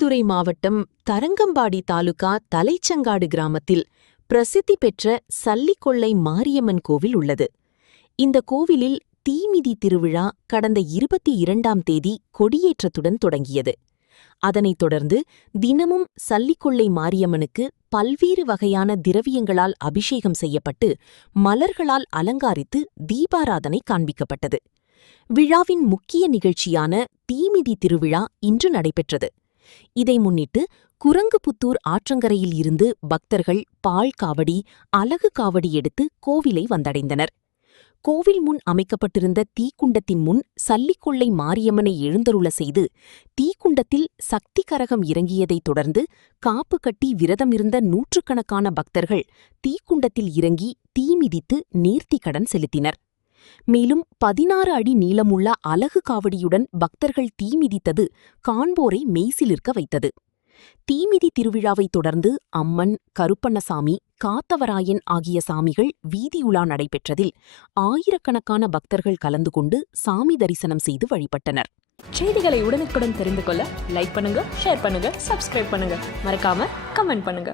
மயிலாடுதுறை மாவட்டம் தரங்கம்பாடி தாலுகா தலைச்சங்காடு கிராமத்தில் பிரசித்தி பெற்ற சல்லிக்கொள்ளை மாரியம்மன் கோவில் உள்ளது. இந்த கோவிலில் தீமிதி திருவிழா கடந்த 22ஆம் தேதி கொடியேற்றத்துடன் தொடங்கியது. அதனைத் தொடர்ந்து தினமும் சல்லிக்கொள்ளை மாரியம்மனுக்கு பல்வேறு வகையான திரவியங்களால் அபிஷேகம் செய்யப்பட்டு மலர்களால் அலங்காரித்து தீபாராதனை காண்பிக்கப்பட்டது. விழாவின் முக்கிய நிகழ்ச்சியான தீமிதி திருவிழா இன்று நடைபெற்றது. இதை முன்னிட்டு குரங்குபுத்தூர் ஆற்றங்கரையில் இருந்து பக்தர்கள் பால் காவடி, அலகு காவடி எடுத்து கோவிலை வந்தடைந்தனர். கோவில் முன் அமைக்கப்பட்டிருந்த தீக்குண்டத்தின் முன் சல்லிக்கொள்ளை மாரியம்மனை எழுந்தருள செய்து தீக்குண்டத்தில் சக்தி கரகம் இறங்கியதைத் தொடர்ந்து காப்பு கட்டி விரதமிருந்த நூற்றுக்கணக்கான பக்தர்கள் தீக்குண்டத்தில் இறங்கி தீமிதித்து நேர்த்திக்கடன் செலுத்தினர். மேலும் 16 அடி நீளமுள்ள அலகு காவடியுடன் பக்தர்கள் தீமிதித்தது காண்போரை மெய்சிலிர்க்க வைத்தது. தீமிதி திருவிழாவைத் தொடர்ந்து அம்மன், கருப்பண்ணசாமி, காத்தவராயன் ஆகிய சாமிகள் வீதியுலா நடைபெற்றதில் ஆயிரக்கணக்கான பக்தர்கள் கலந்து கொண்டு சாமி தரிசனம் செய்து வழிபட்டனர். செய்திகளை உடனுக்குடன் தெரிந்து கொள்ள லைக் பண்ணுங்க, ஷேர் பண்ணுங்க, சப்ஸ்கிரைப் பண்ணுங்க, மறக்காம கமெண்ட் பண்ணுங்க.